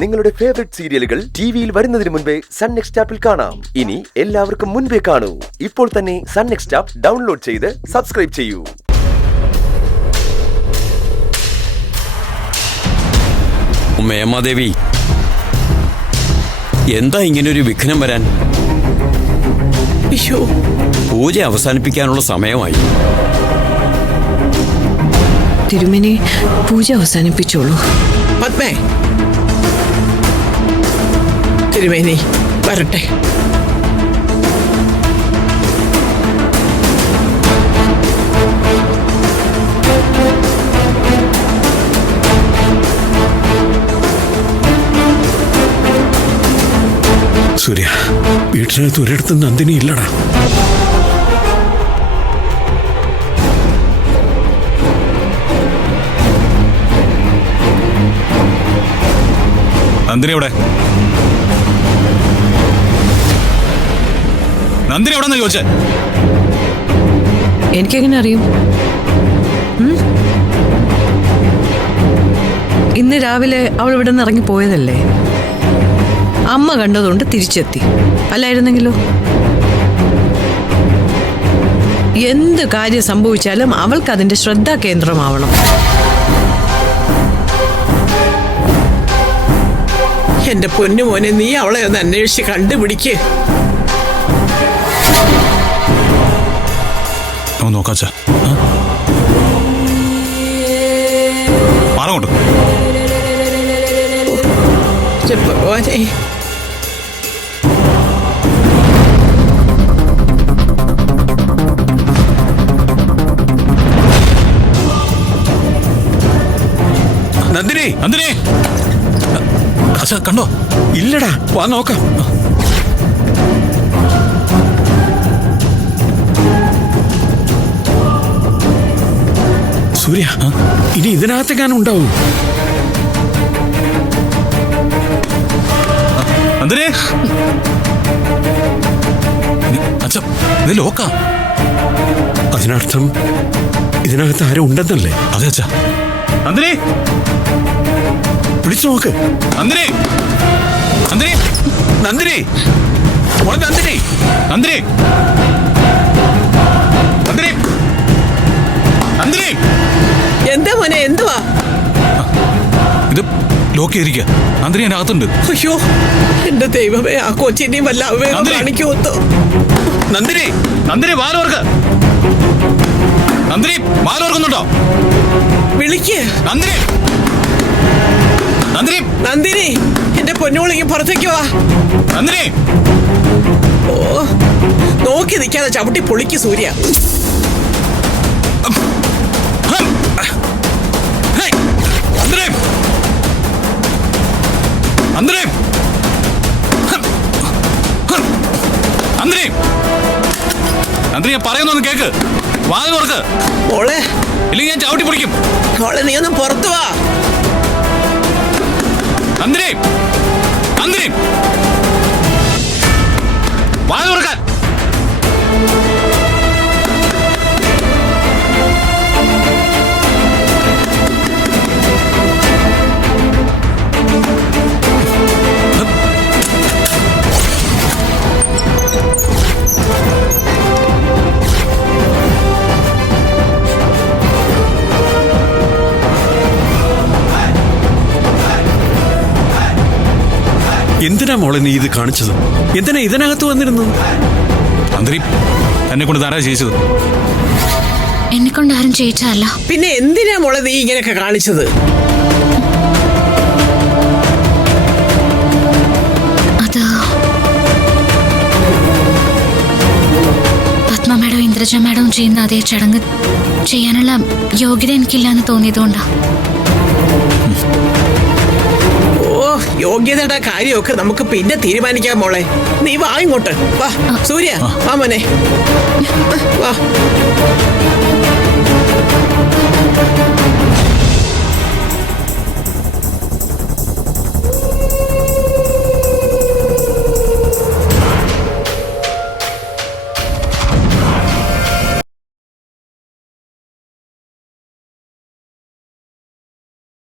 നിങ്ങളുടെ ഫേവറേറ്റ് സീരിയലുകൾ ടിവിയിൽ വരുന്നതിന് മുൻപേ സൺ നെക്സ്റ്റ് ആപ്പിൽ കാണാം. ഇനി എല്ലാവർക്കും മുൻപേ കാണൂ. ഇപ്പോൾ തന്നെ സൺ നെക്സ്റ്റ് ആപ്പ് ഡൗൺലോഡ് ചെയ്ത് സബ്സ്ക്രൈബ് ചെയ്യൂ. മേമാദേവി, എന്താ ഇങ്ങനൊരു വിഘ്നം വരാൻ? അയ്യോ, പൂജ അവസാനിപ്പിക്കാനുള്ള സമയമായി. തിരുമേനി, പൂജ അവസാനിപ്പിച്ചോളൂ. പത്മേ, തിരുമേനി വരട്ടെ. സൂര്യ, വീട്ടിനകത്ത് ഒരിടത്തും നന്ദിനി ഇല്ലടാ. നന്ദിനി എവിടെ? നന്ദിനി എവിടെന്നാ ചോദിച്ചേ? എനിക്കെങ്ങനെ അറിയും? ഇന്ന് രാവിലെ അവൾ ഇവിടെ നിന്ന് ഇറങ്ങി പോയതല്ലേ. അമ്മ കണ്ടതുകൊണ്ട് തിരിച്ചെത്തി. അല്ലായിരുന്നെങ്കിലോ? എന്ത് കാര്യം സംഭവിച്ചാലും അവൾക്ക് അതിന്റെ ശ്രദ്ധാകേന്ദ്രമാവണം. എന്റെ പൊന്നു മോനെ, നീ അവളെ ഒന്ന് അന്വേഷിച്ച് കണ്ടുപിടിക്ക്. നോക്കാച്ച മാറങ്ങോട്ട്. ഭഗവാനെ, നന്ദിനി, നന്ദിനി കണ്ടോ? ഇല്ലടാ, വാ നോക്കാം. സൂര്യ, ഇനി ഇതിനകത്തെങ്ങാനും ഉണ്ടാവും. നന്ദിനി, അച്ഛാ ഇത് ലോക്കാ. അതിനർത്ഥം ഇതിനകത്ത് ആരും ഉണ്ടെന്നല്ലേ? അതെ അച്ഛാ. നന്ദിനി, വിളിച്ചു നോക്ക്. നന്ദിനി, നന്ദിനി, നന്ദിനി, മോളെ നന്ദിനി, നന്ദിനി, നന്ദിനി, നന്ദിനി. എന്താ മോനെ, എന്തുവാ? ഇത് ലോക്ക് ചെയ്തിരിക്കുക. നന്ദിനി എന്റെ അകത്തുണ്ട്. അയ്യോ, എന്റെ ദൈവമേ, ആ കൊച്ചിനെയും വല്ല അവയും കാണിക്കുമോ? നന്ദിനി, നന്ദിനി വാലോർക്ക്, നന്ദിനി വാലോർക്കുന്നുണ്ടോ? വിളിക്ക്. നന്ദിനി, നന്ദിനി, നന്ദിനി, എന്റെ പൊന്നുവിളിക്ക് പുറത്തേക്ക് വാ. നന്ദിനി. ഓ, നോക്കി നിൽക്കാതെ ചവിട്ടി പൊളിക്ക് സൂര്യ. നന്ദിനി, നന്ദിനി, നന്ദിനി, നന്ദിനി, ഞാൻ പറയുന്നൊന്ന് കേക്ക്. വാങ്ങി നോർക്ക്. മോളെ, ഇല്ലെങ്കിൽ ഞാൻ ചവിട്ടി പൊളിക്കും. മോളെ, നീ ഒന്ന് പുറത്തു വാ. നന്ദിനി, നന്ദിനി, വാങ്ങി നോർക്കാൻ. എന്തിനാ മോളെ നീ ഇത് കാണിച്ചത്? എന്തിനാ ഇതിനകത്ത് വന്നിരുന്നു? നന്ദിനി, എന്നെ കൊണ്ട് താരാ ചെയ്യിച്ചത്? എന്നെ കൊണ്ട് ആരും ചെയ്യിച്ചതല്ല. പിന്നെ എന്തിനാ മോളെ നീ ഇങ്ങനെയൊക്കെ കാണിച്ചത്? അത് പത്മ മാഡവും ഇന്ദ്രജ മാഡവും ചെയ്യുന്ന അതേ ചടങ്ങ് ചെയ്യാനുള്ള യോഗ്യത എനിക്കില്ലാന്ന് തോന്നിയതുകൊണ്ടാ. യോഗ്യതയുടെ കാര്യമൊക്കെ നമുക്ക് പിന്നെ തീരുമാനിക്കാം മോളെ. നീ വാ ഇങ്ങോട്ട് വാ. സൂര്യ, വാ മോനെ, വാ.